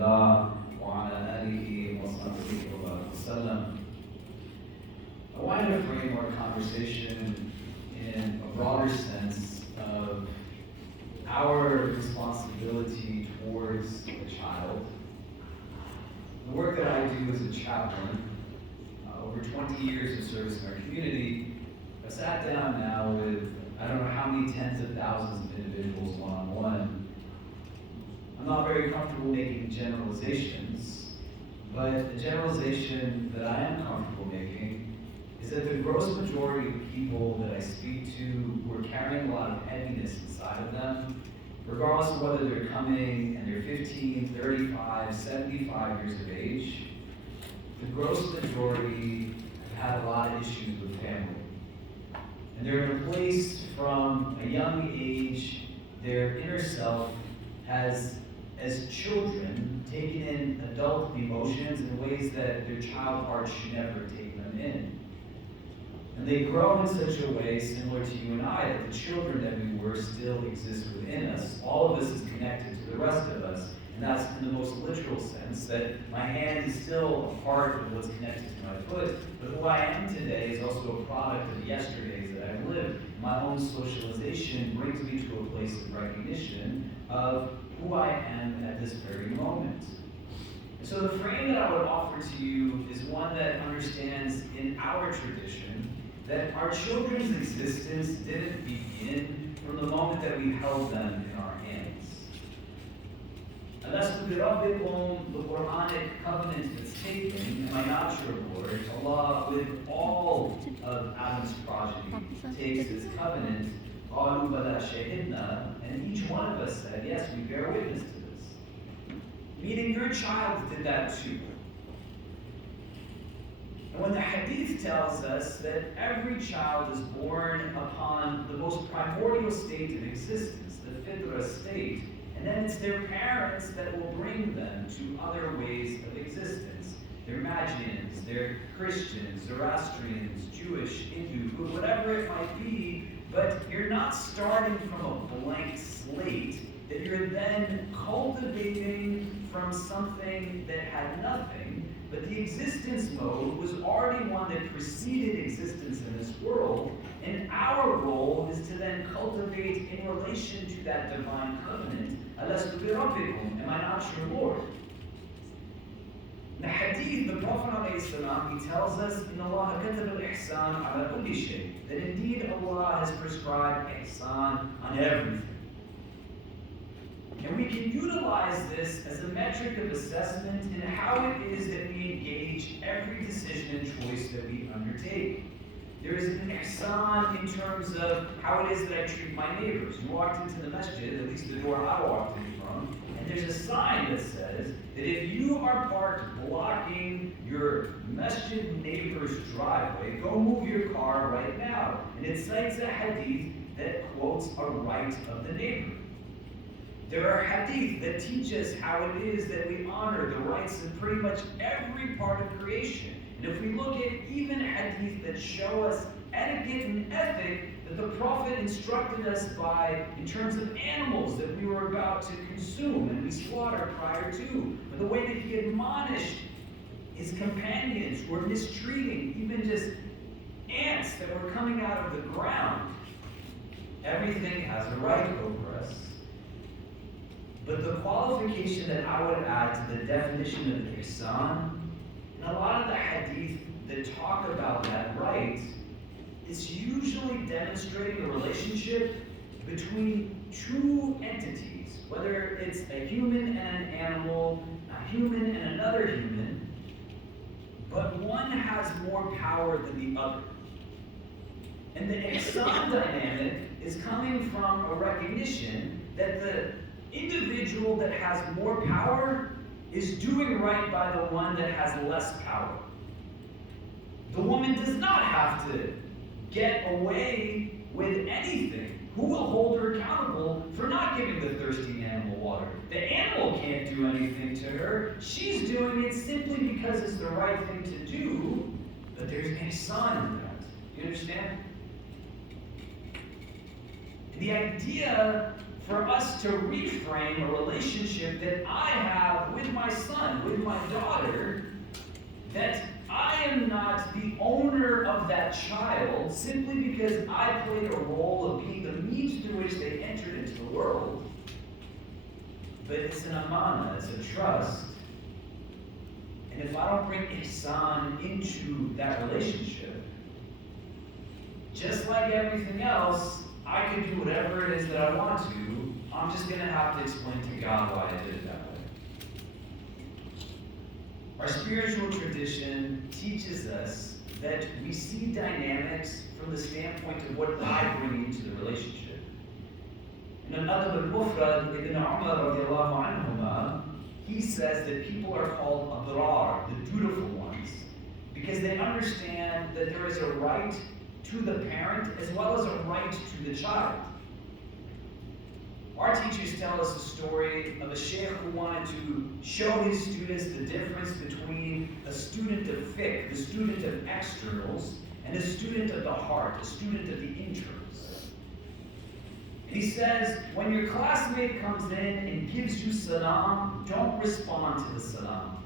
الله وعلى آله وصحبه وسلم. I wanted to frame our conversation in a broader sense of our responsibility towards the child. The work that I do as a chaplain, over 20 years of service in our community, I've sat down now with I don't know how many tens of thousands of individuals one-on-one. I'm not very comfortable making generalizations, but the generalization that I am comfortable making is that the gross majority of people that I speak to who are carrying a lot of heaviness inside of them, regardless of whether they're coming and they're 15, 35, 75 years of age, the gross majority have had a lot of issues with family. And they're in a place from a young age, their inner self has, as children, taken in adult emotions in ways that their child heart should never take them in. And they grow in such a way, similar to you and I, that the children that we were still exist within us. All of us is connected to the rest of us. And that's in the most literal sense, that my hand is still a part of what's connected to my foot, but who I am today is also a product of yesterdays that I've lived. My own socialization brings me to a place of recognition of who I am at this very moment. And so the frame that I would offer to you is one that understands in our tradition that our children's existence didn't begin from the moment that we held them in our hands. Unless we the Quranic covenant that's taken, am I not your Lord? Allah, with all of Adam's progeny, takes his covenant, and each one of us said, yes, we bear witness to this. Meaning your child did that too. And when the hadith tells us that every child is born upon the most primordial state of existence, the fitra state, and then it's their parents that will bring them to other ways of existence. They're Magians, they're Christians, Zoroastrians, Jewish, Hindu, whatever it might be, but you're not starting from a blank slate that you're then cultivating from something that had nothing, but the existence mode was already one that preceded existence in this world, and our role is to then cultivate in relation to that divine covenant. Alastu bi rabbikum, am I not your Lord? In the hadith, the Prophet ﷺ, he tells us, إِنَّ اللَّهَ كَتَبَ الْإِحْسَانَ عَلَى كُلِّ شَيْءٍ, that indeed Allah has prescribed ihsan on everything. And we can utilize this as a metric of assessment in how it is that we engage every decision and choice that we undertake. There is an ihsan in terms of how it is that I treat my neighbors. You walked into the masjid, at least the door I walked in from, and there's a sign that says that if you are parked blocking your masjid neighbor's driveway, go move your car right now. And it cites a hadith that quotes a right of the neighbor. There are hadith that teach us how it is that we honor the rights of pretty much every part of creation. And if we look at even hadith that show us etiquette and ethic that the Prophet instructed us by in terms of animals that we were about to consume and we slaughter prior to, or the way that he admonished his companions who were mistreating even just ants that were coming out of the ground. Everything has a right over us. But the qualification that I would add to the definition of ihsan, and a lot of the hadith that talk about that right, is usually demonstrating a relationship between two entities, whether it's a human and an animal, a human and another human, but one has more power than the other. And the ihsan dynamic is coming from a recognition that the individual that has more power is doing right by the one that has less power. The woman does not have to get away with anything. Who will hold her accountable for not giving the thirsty animal water? The animal can't do anything to her. She's doing it simply because it's the right thing to do, but there's ihsan in that. You understand? The idea for us to reframe a relationship that I have with my son, with my daughter, that I am not the owner of that child simply because I played a role of being the means through which they entered into the world. But it's an amana, it's a trust. And if I don't bring ihsan into that relationship, just like everything else, I can do whatever it is that I want to. I'm just going to have to explain to God why I did it that way. Our spiritual tradition teaches us that we see dynamics from the standpoint of what I bring into the relationship. In another al-Mufrad, Ibn Umar radiallahu anhuma, he says that people are called abrar, the dutiful ones, because they understand that there is a right to the parent as well as a right to the child. Our teachers tell us a story of a sheikh who wanted to show his students the difference between a student of fiqh, the student of externals, and a student of the heart, a student of the internals. He says, when your classmate comes in and gives you salam, don't respond to the salam.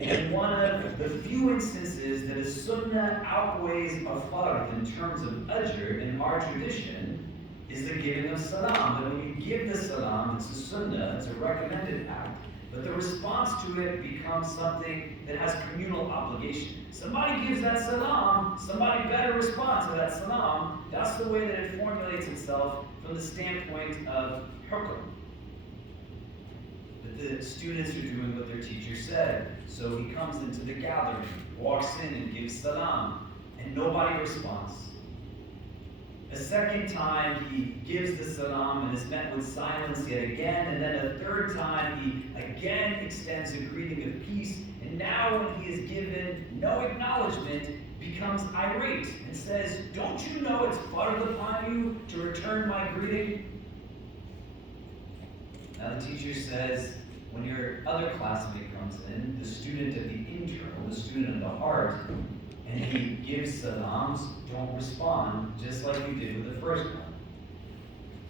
And one of the few instances that a sunnah outweighs a fard in terms of ajr in our tradition is the giving of salam. That when you give the salam, it's a sunnah, it's a recommended act, but the response to it becomes something that has communal obligation. Somebody gives that salam, somebody better respond to that salam. That's the way that it formulates itself from the standpoint of hukm. The students are doing what their teacher said. So he comes into the gathering, walks in and gives salam, and nobody responds. A second time he gives the salam and is met with silence yet again, and then a third time he again extends a greeting of peace, and now when he is given no acknowledgement, becomes irate and says, don't you know it's fard upon you to return my greeting? Now the teacher says, when your other classmate comes in, the student of the internal, the student of the heart, and he gives salams, don't respond, just like you did with the first one.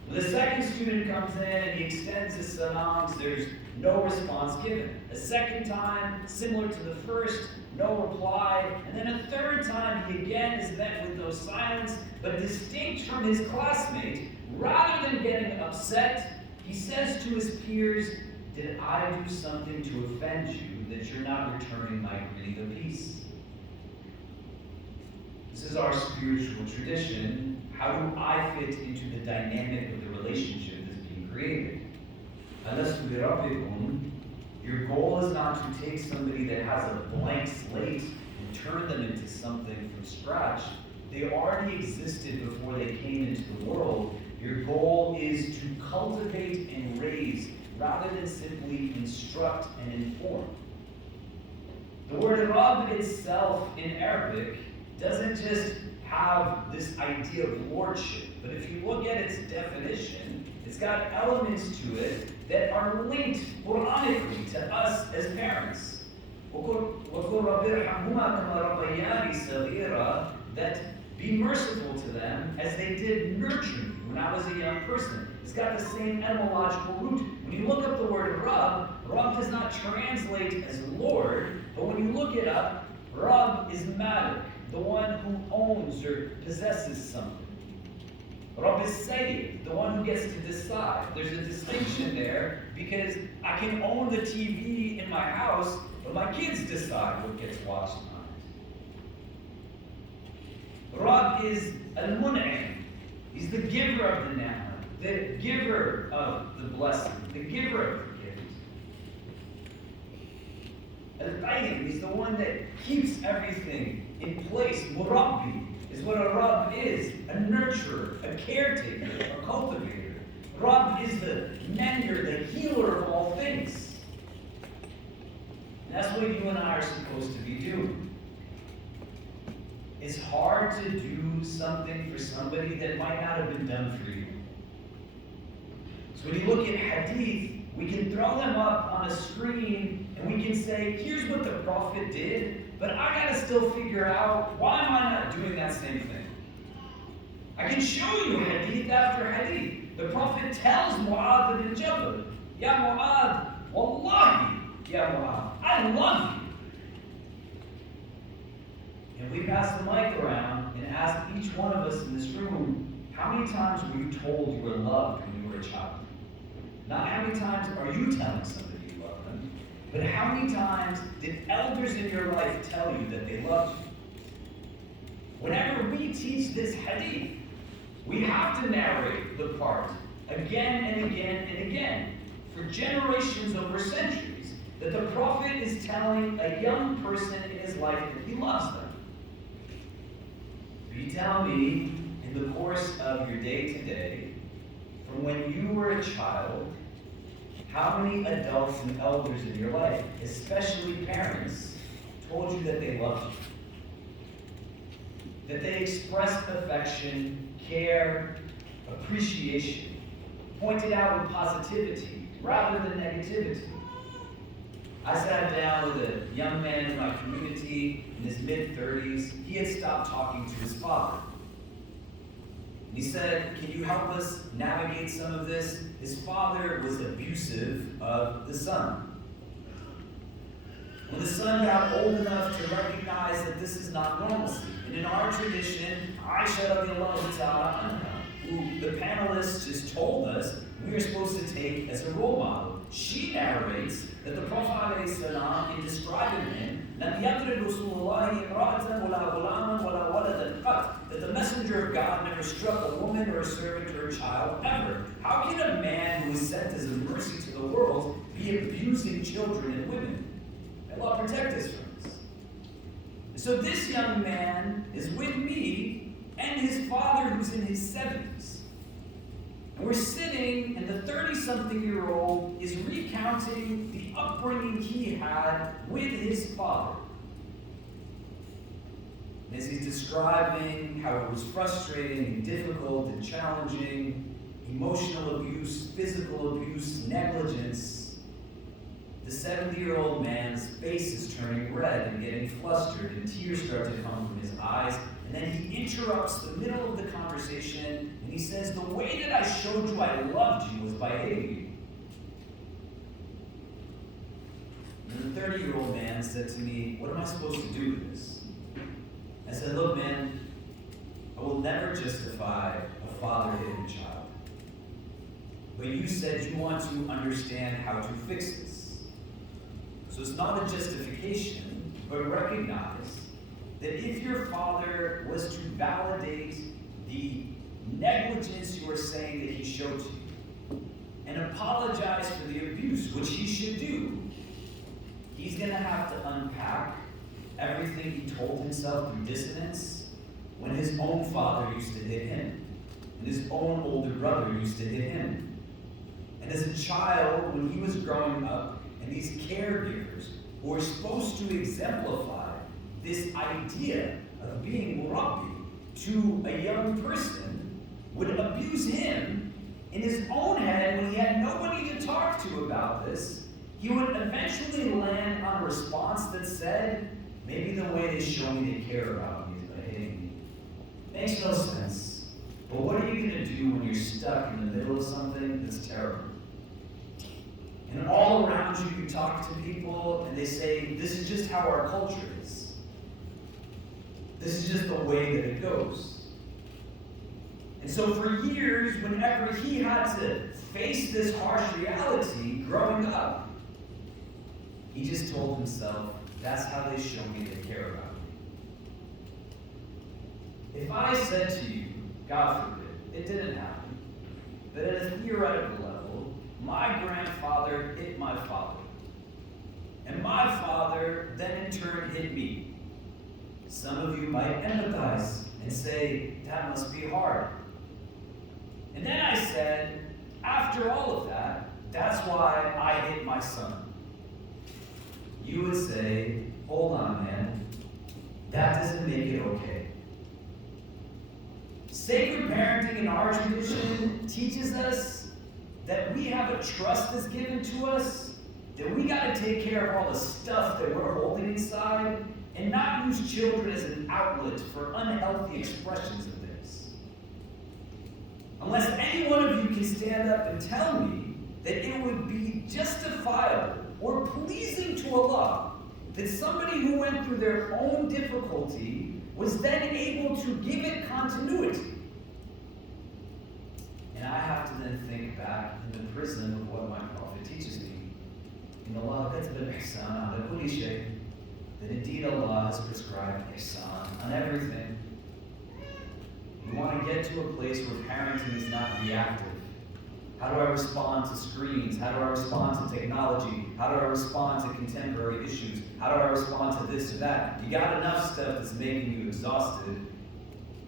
When the second student comes in and he extends his salams, there's no response given. A second time, similar to the first, no reply. And then a third time, he again is met with no silence, but distinct from his classmate. Rather than getting upset, he says to his peers, did I do something to offend you that you're not returning my greeting of peace? This is our spiritual tradition. How do I fit into the dynamic of the relationship that's being created? Alastu bi rabbikum, your goal is not to take somebody that has a blank slate and turn them into something from scratch. They already existed before they came into the world. Your goal is to cultivate and raise rather than simply instruct and inform. The word Rabb itself in Arabic doesn't just have this idea of lordship, but if you look at its definition, it's got elements to it that are linked Quranically to us as parents. That be merciful to them as they did nurture me when I was a young person. It's got the same etymological root. When you look up the word Rabb, Rabb does not translate as Lord, but when you look it up, Rabb is Malik, the one who owns or possesses something. Rabb is Sayyid, the one who gets to decide. There's a distinction there because I can own the TV in my house, but my kids decide what gets watched on it. Rabb is Al-Mun'im. He's the giver of the ni'mah, the giver of the blessing, the giver of the gift. Al-Qayyim, he's the one that keeps everything in place. Murabbi is what a Rabb is, a nurturer, a caretaker, a cultivator. Rabb is the mender, the healer of all things. And that's what you and I are supposed to be doing. It's hard to do something for somebody that might not have been done for you. So when you look at hadith, we can throw them up on a screen and we can say, here's what the Prophet did, but I gotta still figure out, why am I not doing that same thing? I can show you hadith after hadith. The Prophet tells Mu'adh ibn Jabal, Ya Mu'adh, Wallahi. Yeah, wow. I love you. And we pass the mic around and ask each one of us in this room, how many times were you told you were loved when you were a child? Not how many times are you telling somebody you love them, but how many times did elders in your life tell you that they loved you? Whenever we teach this hadith, we have to narrate the part again and again and again for generations over centuries that the Prophet is telling a young person in his life that he loves them. You tell me, in the course of your day-to-day, from when you were a child, how many adults and elders in your life, especially parents, told you that they loved you? That they expressed affection, care, appreciation, pointed out with positivity rather than negativity. I sat down with a young man in my community in his mid-30s. He had stopped talking to his father. He said, "Can you help us navigate some of this?" His father was abusive of the son. When the son got old enough to recognize that this is not normalcy, and in our tradition, Aisha radiallahu ta'ala anha, who the panelists just told us we are supposed to take as a role model, she narrates that the Prophet ﷺ, in describing him, that the messenger of God never struck a woman or a servant or a child ever. How can a man who is sent as a mercy to the world be abusing children and women? May Allah protect us from this. So this young man is with me and his father who's in his 70s. And we're sitting, and the 30-something-year-old is recounting the upbringing he had with his father. And as he's describing how it was frustrating and difficult and challenging, emotional abuse, physical abuse, negligence, the 70-year-old man's face is turning red and getting flustered, and tears start to come from his eyes. And then he interrupts the middle of the conversation, and he says, "The way that I showed you I loved you was by hating you." And the 30-year-old man said to me, "What am I supposed to do with this?" I said, "Look, man, I will never justify a father hitting a child. But you said you want to understand how to fix this. So it's not a justification, but recognize that if your father was to validate the negligence you are saying that he showed to you, and apologize for the abuse, which he should do, he's going to have to unpack everything he told himself through dissonance when his own father used to hit him, and his own older brother used to hit him. And as a child, when he was growing up, and these caregivers who were supposed to exemplify this idea of being murabbi to a young person would abuse him in his own head when he had nobody to talk to about this, he would eventually land on a response that said, maybe the way they show me they care about me is by hitting me. Makes no sense. But what are you going to do when you're stuck in the middle of something that's terrible? And all around you, you talk to people and they say, this is just how our culture is. This is just the way that it goes. And so for years, whenever he had to face this harsh reality growing up, he just told himself, that's how they show me they care about me. If I said to you, God forbid, it didn't happen, but at a theoretical level, my grandfather hit my father, and my father then in turn hit me, some of you might empathize and say, that must be hard. And then I said, after all of that, that's why I hit my son. You would say, hold on, man, that doesn't make it okay. Sacred parenting in our tradition teaches us that we have a trust that's given to us, that we got to take care of all the stuff that we're holding inside, and not use children as an outlet for unhealthy expressions of this. Unless any one of you can stand up and tell me that it would be justifiable or pleasing to Allah that somebody who went through their own difficulty was then able to give it continuity. And I have to then think back in the prism of what my Prophet teaches me. In Allah kataba al-ihsan ala kulli shay, that indeed Allah has prescribed ihsan on everything. We want to get to a place where parenting is not reactive. How do I respond to screens? How do I respond to technology? How do I respond to contemporary issues? How do I respond to this or that? You got enough stuff that's making you exhausted,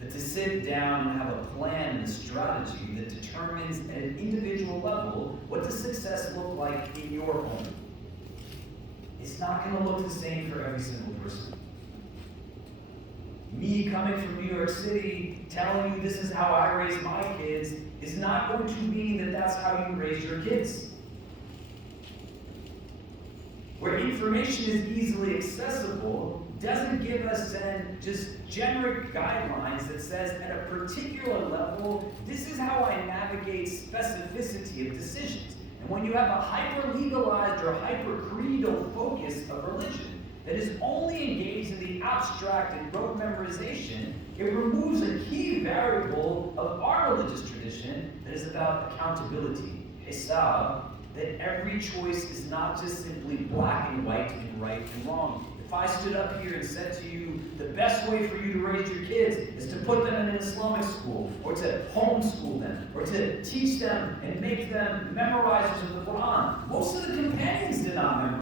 but to sit down and have a plan and a strategy that determines at an individual level what does success look like in your home. It's not going to look the same for every single person. Me coming from New York City, telling you this is how I raise my kids, is not going to mean that that's how you raise your kids. Where information is easily accessible doesn't give us then just generic guidelines that says at a particular level, this is how I navigate specificity of decisions. And when you have a hyper-legalized or hyper-creedal focus of religion, that is only engaged in the abstract and rote memorization, it removes a key variable of our religious tradition that is about accountability, hisab, that every choice is not just simply black and white and right and wrong. If I stood up here and said to you, the best way for you to raise your kids is to put them in an Islamic school, or to homeschool them, or to teach them and make them memorizers of the Quran, most of the companions did not memorize.